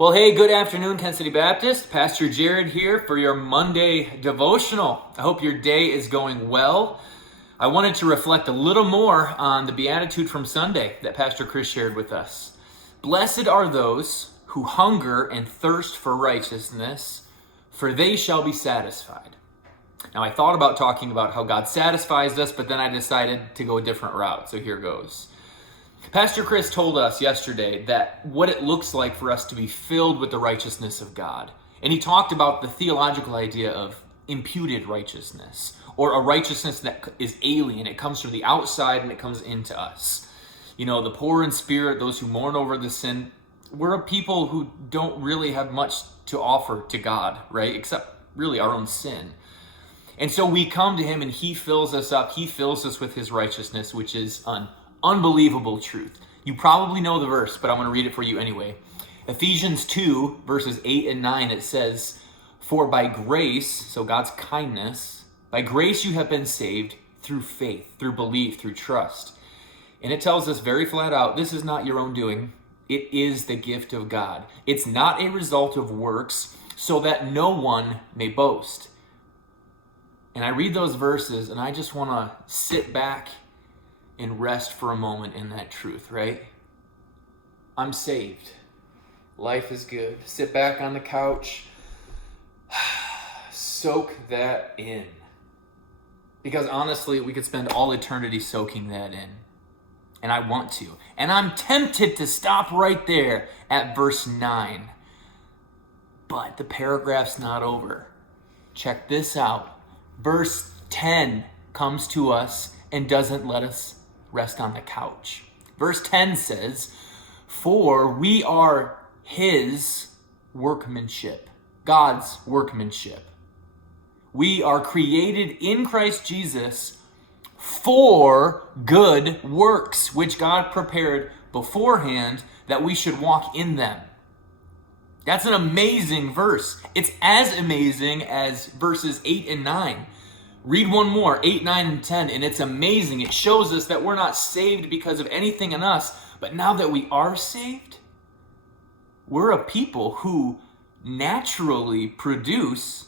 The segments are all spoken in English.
Well, hey, good afternoon, Kent City Baptist. Pastor Jared here for your Monday devotional. I hope your day is going well. I wanted to reflect a little more on the Beatitude from Sunday that Pastor Chris shared with us. Blessed are those who hunger and thirst for righteousness, for they shall be satisfied. Now, I thought about talking about how God satisfies us, but then I decided to go a different route, so here goes. Pastor Chris told us yesterday that what it looks like for us to be filled with the righteousness of God. And he talked about the theological idea of imputed righteousness, or a righteousness that is alien. It comes from the outside and it comes into us. You know, the poor in spirit, those who mourn over the sin, we're a people who don't really have much to offer to God, right? Except really our own sin. And so we come to him and he fills us up. He fills us with his righteousness, which is an unbelievable truth. You probably know the verse, but I'm going to read it for you anyway. Ephesians 2, verses 8 and 9, it says, "For by grace," so God's kindness, "by grace you have been saved through faith, through belief, through trust." And it tells us very flat out, this is not your own doing. It is the gift of God. It's not a result of works, so that no one may boast. And I read those verses, and I just want to sit back and rest for a moment in that truth, right? I'm saved. Life is good. Sit back on the couch. Soak that in. Because honestly, we could spend all eternity soaking that in. And I want to. And I'm tempted to stop right there at verse 9. But the paragraph's not over. Check this out. Verse 10 comes to us and doesn't let us rest on the couch. Verse 10 says, "For we are his workmanship," God's workmanship. We are created in Christ Jesus for good works, which God prepared beforehand that we should walk in them. That's an amazing verse. It's as amazing as verses 8 and 9. Read one more, 8, 9, and 10, and it's amazing. It shows us that we're not saved because of anything in us, but now that we are saved, we're a people who naturally produce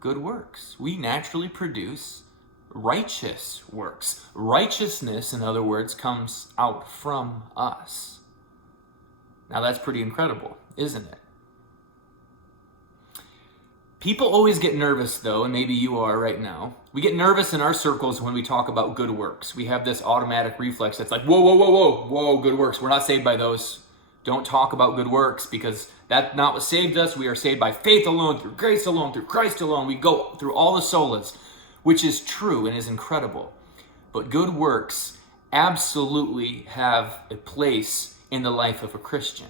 good works. We naturally produce righteous works. Righteousness, in other words, comes out from us. Now that's pretty incredible, isn't it? People always get nervous, though, and maybe you are right now. We get nervous in our circles when we talk about good works. We have this automatic reflex that's like, whoa, good works. We're not saved by those. Don't talk about good works because that's not what saved us. We are saved by faith alone, through grace alone, through Christ alone. We go through all the solas, which is true and is incredible. But good works absolutely have a place in the life of a Christian.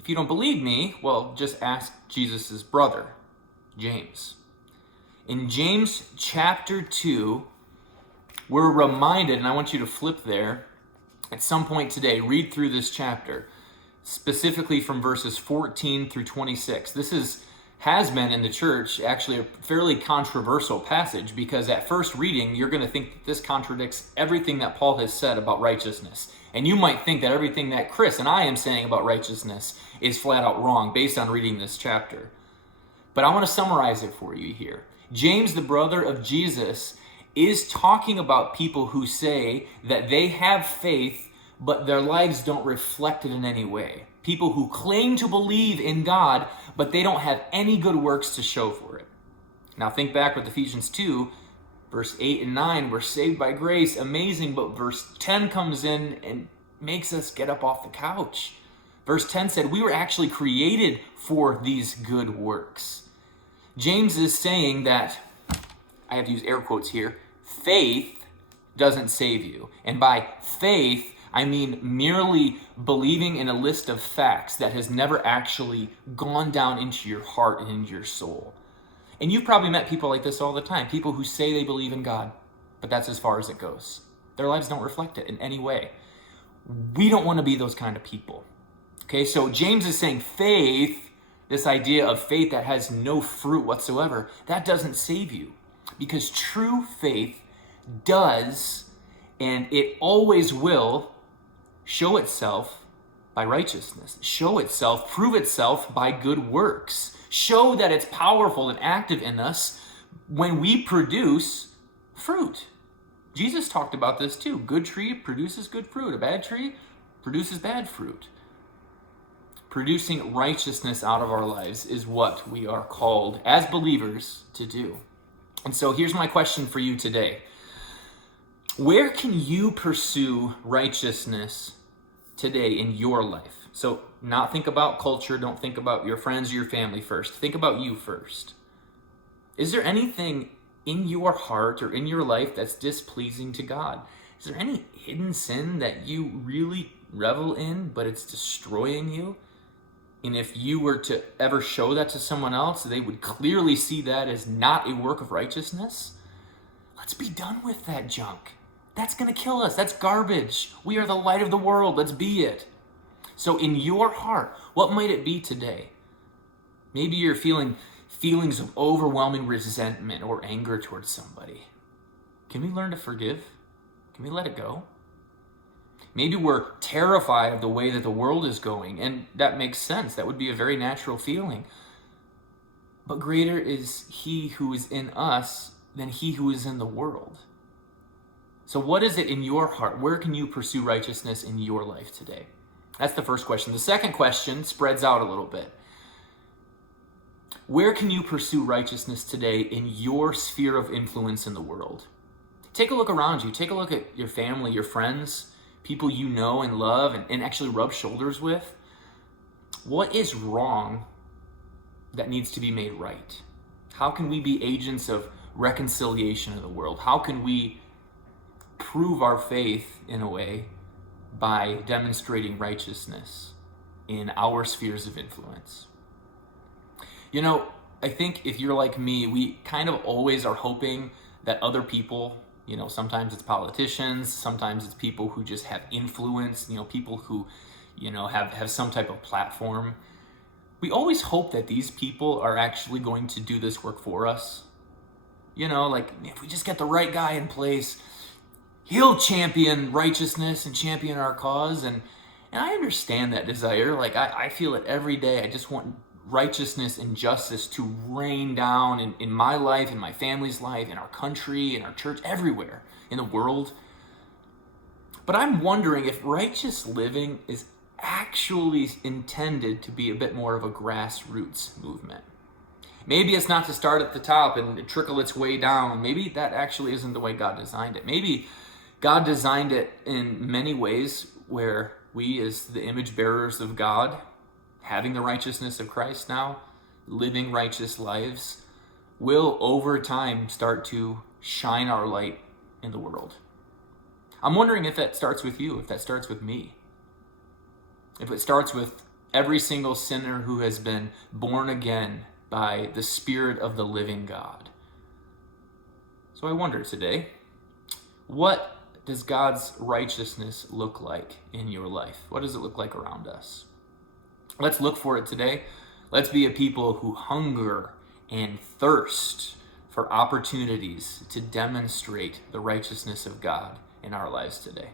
If you don't believe me, well, just ask Jesus' brother, James. In James chapter 2, we're reminded, and I want you to flip there at some point today, read through this chapter, specifically from verses 14 through 26. This has been in the church actually a fairly controversial passage because at first reading, you're going to think that this contradicts everything that Paul has said about righteousness. And you might think that everything that Chris and I am saying about righteousness is flat out wrong based on reading this chapter. But I want to summarize it for you here. James, the brother of Jesus, is talking about people who say that they have faith, but their lives don't reflect it in any way. People who claim to believe in God, but they don't have any good works to show for it. Now think back with Ephesians 2, verse 8 and 9, we're saved by grace, amazing, but verse 10 comes in and makes us get up off the couch. Verse 10 said, we were actually created for these good works. James is saying that, I have to use air quotes here, faith doesn't save you. And by faith, I mean merely believing in a list of facts that has never actually gone down into your heart and into your soul. And you've probably met people like this all the time, people who say they believe in God, but that's as far as it goes. Their lives don't reflect it in any way. We don't want to be those kind of people. Okay, so James is saying faith, this idea of faith that has no fruit whatsoever, that doesn't save you. Because true faith does, and it always will, show itself by righteousness. Show itself, prove itself by good works. Show that it's powerful and active in us when we produce fruit. Jesus talked about this too. Good tree produces good fruit. A bad tree produces bad fruit. Producing righteousness out of our lives is what we are called as believers to do. And so here's my question for you today. Where can you pursue righteousness today in your life? So not think about culture, don't think about your friends or your family first. Think about you first. Is there anything in your heart or in your life that's displeasing to God? Is there any hidden sin that you really revel in, but it's destroying you? And if you were to ever show that to someone else, they would clearly see that as not a work of righteousness. Let's be done with that junk. That's going to kill us. That's garbage. We are the light of the world. Let's be it. So in your heart, what might it be today? Maybe you're feeling feelings of overwhelming resentment or anger towards somebody. Can we learn to forgive? Can we let it go? Maybe we're terrified of the way that the world is going, and that makes sense. That would be a very natural feeling. But greater is He who is in us than he who is in the world. So what is it in your heart? Where can you pursue righteousness in your life today? That's the first question. The second question spreads out a little bit. Where can you pursue righteousness today in your sphere of influence in the world? Take a look around you. Take a look at your family, your friends, people you know and love and actually rub shoulders with. What is wrong that needs to be made right? How can we be agents of reconciliation in the world? How can we prove our faith in a way by demonstrating righteousness in our spheres of influence? You know, I think if you're like me, we kind of always are hoping that other people, you know, sometimes it's politicians, sometimes it's people who just have influence, you know, people who, you know, have some type of platform. We always hope that these people are actually going to do this work for us. You know, like if we just get the right guy in place, he'll champion righteousness and champion our cause. And I understand that desire. Like I feel it every day. I just want righteousness and justice to rain down in my life, in my family's life, in our country, in our church, everywhere in the world. But I'm wondering if righteous living is actually intended to be a bit more of a grassroots movement. Maybe it's not to start at the top and trickle its way down. Maybe that actually isn't the way God designed it. Maybe God designed it in many ways where we, as the image bearers of God, having the righteousness of Christ now, living righteous lives, will over time start to shine our light in the world. I'm wondering if that starts with you, if that starts with me. If it starts with every single sinner who has been born again by the Spirit of the living God. So I wonder today, what does God's righteousness look like in your life? What does it look like around us? Let's look for it today. Let's be a people who hunger and thirst for opportunities to demonstrate the righteousness of God in our lives today.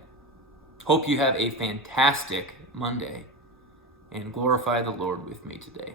Hope you have a fantastic Monday and glorify the Lord with me today.